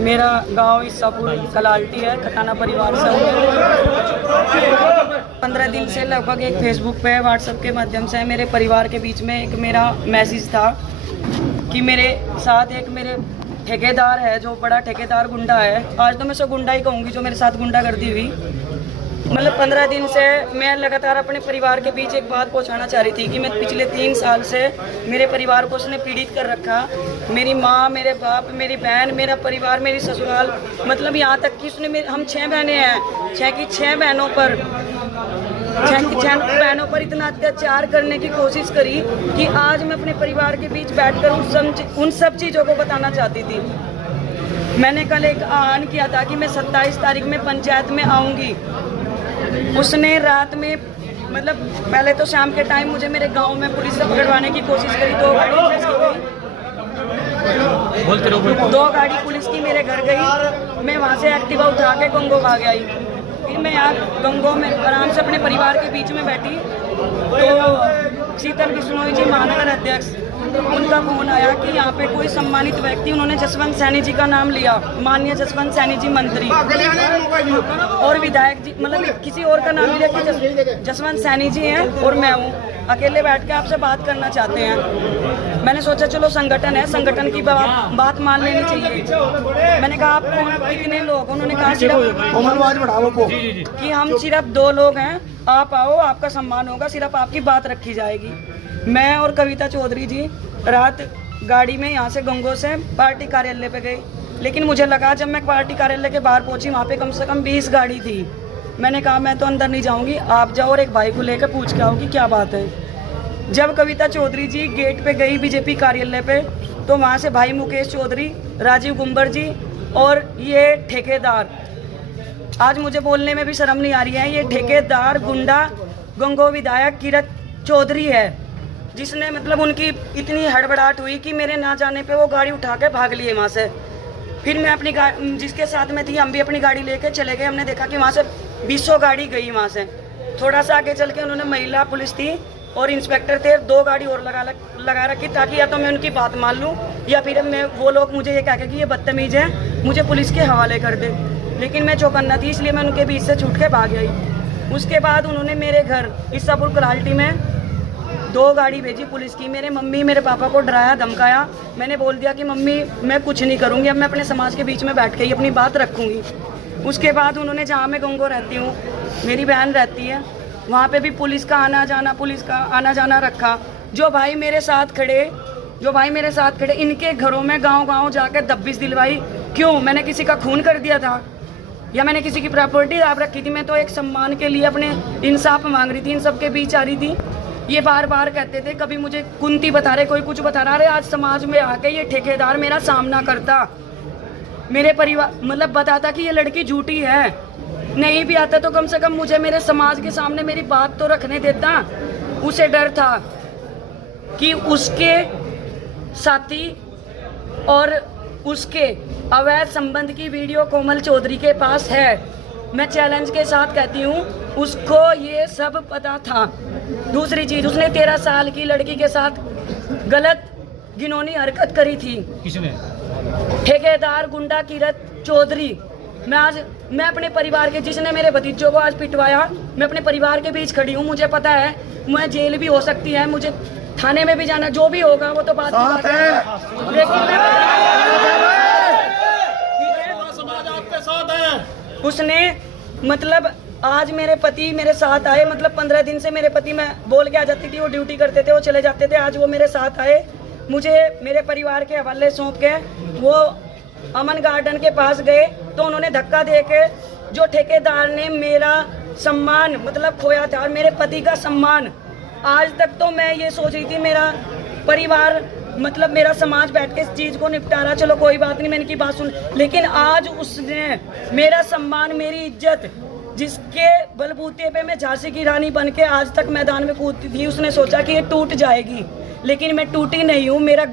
मेरा गांव ईसापुर कलाल्टी है, खटाना परिवार से हूँ। 15 दिन से लगभग एक फेसबुक पे व्हाट्सएप के माध्यम से मेरे परिवार के बीच में एक मेरा मैसेज था कि मेरे साथ एक मेरे ठेकेदार है, जो बड़ा ठेकेदार गुंडा है। आज तो मैं सो गुंडा ही कहूँगी, जो मेरे साथ गुंडागर्दी हुई। मतलब 15 दिन से मैं लगातार अपने परिवार के बीच एक बात पहुंचाना चाह रही थी कि मैं पिछले 3 साल से मेरे परिवार को उसने पीड़ित कर रखा। मेरी माँ, मेरे बाप, मेरी बहन, मेरा परिवार, मेरी ससुराल, मतलब यहाँ तक कि उसने हम 6 बहनें हैं, 6 की 6 बहनों पर इतना अत्याचार करने की कोशिश करी कि आज मैं अपने परिवार के बीच बैठकर उन सब चीज़ों को बताना चाहती थी। मैंने कल एक आह्वान किया था कि मैं 27 तारीख में पंचायत में आऊँगी। उसने रात में, मतलब पहले तो शाम के टाइम मुझे मेरे गांव में पुलिस से पकड़वाने की कोशिश करी। 2 गाड़ी पुलिस की गई, 2 गाड़ी पुलिस की मेरे घर गई। मैं वहां से एक्टिवा उठा के गंगो भाग आई। फिर मैं यहाँ गंगो में आराम से अपने परिवार के बीच में बैठी तो शीतल बिश्नोई जी, महानगर अध्यक्ष, उनका फोन आया कि यहाँ पे कोई सम्मानित व्यक्ति, उन्होंने जसवंत सैनी जी का नाम लिया, माननीय जसवंत सैनी जी मंत्री और विधायक जी, मतलब किसी और का नाम लिया कि जसवंत सैनी जी हैं और मैं हूँ, अकेले बैठ के आपसे बात करना चाहते हैं। मैंने सोचा चलो संगठन है, संगठन की बात मान लेनी चाहिए। मैंने कहा आप कौन, कितने लोग? उन्होंने कहा कि हम सिर्फ 2 लोग हैं, आप आओ, आपका सम्मान होगा, सिर्फ आपकी बात रखी जाएगी। मैं और कविता चौधरी जी रात गाड़ी में यहाँ से गंगो से पार्टी कार्यालय पे गई, लेकिन मुझे लगा जब मैं पार्टी कार्यालय के बाहर पहुँची वहाँ पे कम से कम 20 गाड़ी थी। मैंने कहा मैं तो अंदर नहीं जाऊँगी, आप जाओ और एक भाई को लेकर पूछ के आओ कि क्या बात है। जब कविता चौधरी जी गेट पे गई बीजेपी कार्यालय पे, तो वहाँ से भाई मुकेश चौधरी, राजीव गुंबर जी और ये ठेकेदार, आज मुझे बोलने में भी शर्म नहीं आ रही है, ये ठेकेदार गुंडा गंगो विधायक किरत चौधरी है, जिसने मतलब उनकी इतनी हड़बड़ाहट हुई कि मेरे ना जाने पे वो गाड़ी उठा के भाग लिए वहाँ से। फिर मैं अपनी जिसके साथ में थी, हम भी अपनी गाड़ी लेके चले गए। हमने देखा कि वहाँ से 20 गाड़ी गई। वहाँ से थोड़ा सा आगे चल के उन्होंने महिला पुलिस थी और इंस्पेक्टर थे, 2 गाड़ी और लगा रखी, ताकि या तो मैं उनकी बात मान लूँ या फिर मैं वो लोग मुझे ये कह के कि ये बदतमीज है, मुझे पुलिस के हवाले कर दे। लेकिन मैं चौकन्ना थी, इसलिए मैं उनके बीच से छूट के भाग गई। उसके बाद उन्होंने मेरे घर ईसापुर कलाल्टी में 2 गाड़ी भेजी पुलिस की। मेरे मम्मी मेरे पापा को डराया, धमकाया। मैंने बोल दिया कि मम्मी मैं कुछ नहीं करूँगी, अब मैं अपने समाज के बीच में बैठ के ही अपनी बात रखूँगी। उसके बाद उन्होंने, जहाँ मैं गंगो रहती हूँ, मेरी बहन रहती है, वहाँ पे भी पुलिस का आना जाना रखा। जो भाई मेरे साथ खड़े इनके घरों में गाँव जाकर दबिश दिलवाई। क्यों? मैंने किसी का खून कर दिया था या मैंने किसी की प्रॉपर्टी आप रखी थी? मैं तो एक सम्मान के लिए अपने इंसाफ मांग रही थी, इन सब के बीच आ रही थी। ये बार बार कहते थे, कभी मुझे कुंती बता रहे, कोई कुछ बता रहा है। आज समाज में आके ये ठेकेदार मेरा सामना करता, मेरे परिवार मतलब बताता कि ये लड़की झूठी है, नहीं भी आता तो कम से कम मुझे मेरे समाज के सामने मेरी बात तो रखने देता। उसे डर था कि उसके साथी और उसके अवैध संबंध की वीडियो कोमल चौधरी के पास है। मैं चैलेंज के साथ कहती हूँ, उसको ये सब पता था। दूसरी चीज, उसने 13 साल की लड़की के साथ गलत घिनौनी हरकत करी थी। किसने? ठेकेदार गुंडा किरत चौधरी। मैं अपने परिवार के, जिसने मेरे भतीजों को आज पिटवाया, मैं अपने परिवार के बीच खड़ी हूँ। मुझे पता है मैं जेल भी हो सकती है, मुझे थाने में भी जाना, जो भी होगा वो तो बात है। उसने मतलब आज मेरे पति मेरे साथ आए, मतलब 15 दिन से मेरे पति, मैं बोल के आ जाती थी, वो ड्यूटी करते थे, वो चले जाते थे। आज वो मेरे साथ आए, मुझे मेरे परिवार के हवाले सौंप के वो अमन गार्डन के पास गए, तो उन्होंने धक्का दे के, जो ठेकेदार ने मेरा सम्मान मतलब खोया था, मेरे पति का सम्मान। आज तक तो मैं ये सोच रही थी मेरा परिवार मतलब मेरा समाज बैठ के इस चीज़ को निपटा रहा, चलो कोई बात नहीं, मैंने की बात सुन। लेकिन आज उसने मेरा सम्मान, मेरी इज्जत, जिसके बलबूते पे मैं झांसी की रानी बन के आज तक मैदान में कूदती थी, उसने सोचा कि ये टूट जाएगी, लेकिन मैं टूटी नहीं हूँ। मेरा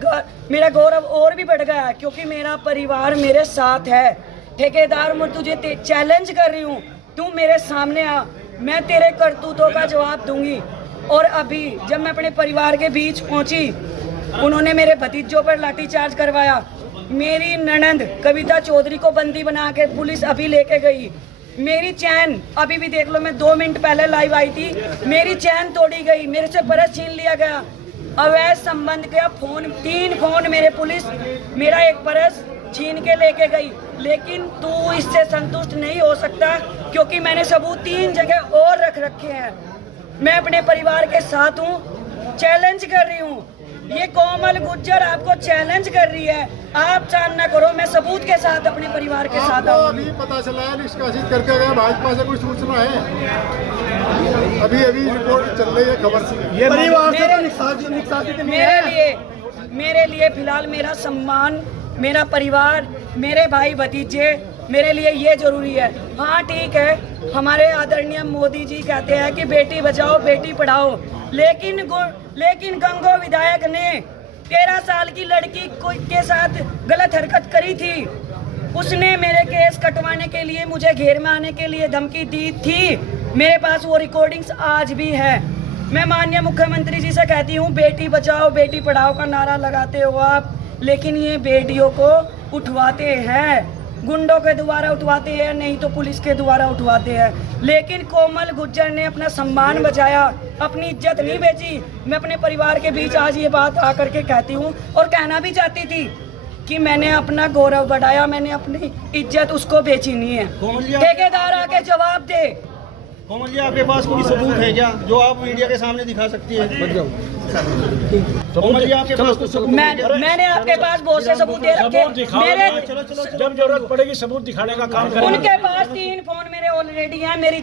गौरव और भी बढ़ गया है, क्योंकि मेरा परिवार मेरे साथ है। ठेकेदार, मैं तुझे चैलेंज कर रही हूँ, तू मेरे सामने आ, मैं तेरे करतूतों का जवाब दूंगी। और अभी जब मैं अपने परिवार के बीच पहुंची, उन्होंने मेरे भतीजों पर लाठीचार्ज करवाया। मेरी ननंद कविता चौधरी को बंदी बना के पुलिस अभी लेके गई। मेरी चैन अभी भी देख लो, मैं 2 मिनट पहले लाइव आई थी, मेरी चैन तोड़ी गई, मेरे से पर्स छीन लिया गया। अवैध संबंध के फोन, 3 फोन मेरे पुलिस, मेरा एक पर्स छीन के लेके गई। लेकिन तू इससे संतुष्ट नहीं हो सकता, क्योंकि मैंने सबूत 3 जगह और रख रखे हैं। मैं अपने परिवार के साथ हूँ, चैलेंज कर रही हूँ। ये कोमल गुज्जर आपको चैलेंज कर रही है, आप सामना करो, मैं सबूत के साथ अपने परिवार के साथ आऊँ। अभी पता चला है निष्कासित करके गया, भाजपा से कोई सूचना है? अभी रिपोर्ट चल रही है खबर से। ये परिवार से निष्कासित नहीं है। मेरे लिए फिलहाल मेरा सम्मान, मेरा परिवार, मेरे भाई भतीजे, मेरे लिए ये जरूरी है। हाँ ठीक है, हमारे आदरणीय मोदी जी कहते हैं कि बेटी बचाओ बेटी पढ़ाओ, लेकिन गंगो विधायक ने 13 साल की लड़की के साथ गलत हरकत करी थी। उसने मेरे केस कटवाने के लिए, मुझे घेर में आने के लिए धमकी दी थी। मेरे पास वो रिकॉर्डिंग्स आज भी है। मैं माननीय मुख्यमंत्री जी से कहती हूँ, बेटी बचाओ बेटी पढ़ाओ का नारा लगाते हो आप, लेकिन ये बेटियों को उठवाते हैं, गुंडों के द्वारा उठवाते हैं, नहीं तो पुलिस के द्वारा उठवाते हैं। लेकिन कोमल गुज्जर ने अपना सम्मान बचाया, अपनी इज्जत नहीं बेची। मैं अपने परिवार के बीच आज ये बात आकर के कहती हूँ, और कहना भी चाहती थी कि मैंने अपना गौरव बढ़ाया, मैंने अपनी इज्जत उसको बेची नहीं है। ठेकेदार आके जवाब दे। कोमल जी, आपके पास कोई सबूत है क्या जो आप मीडिया के सामने दिखा सकती है? कोमल जी, आपके पास कुछ सबूत? मैंने आपके पास बहुत से सबूत दे रखे। मेरे जब जरूरत पड़ेगी सबूत दिखाने का काम करेंगे। उनके पास 3 फोन मेरे ऑलरेडी हैं, मेरी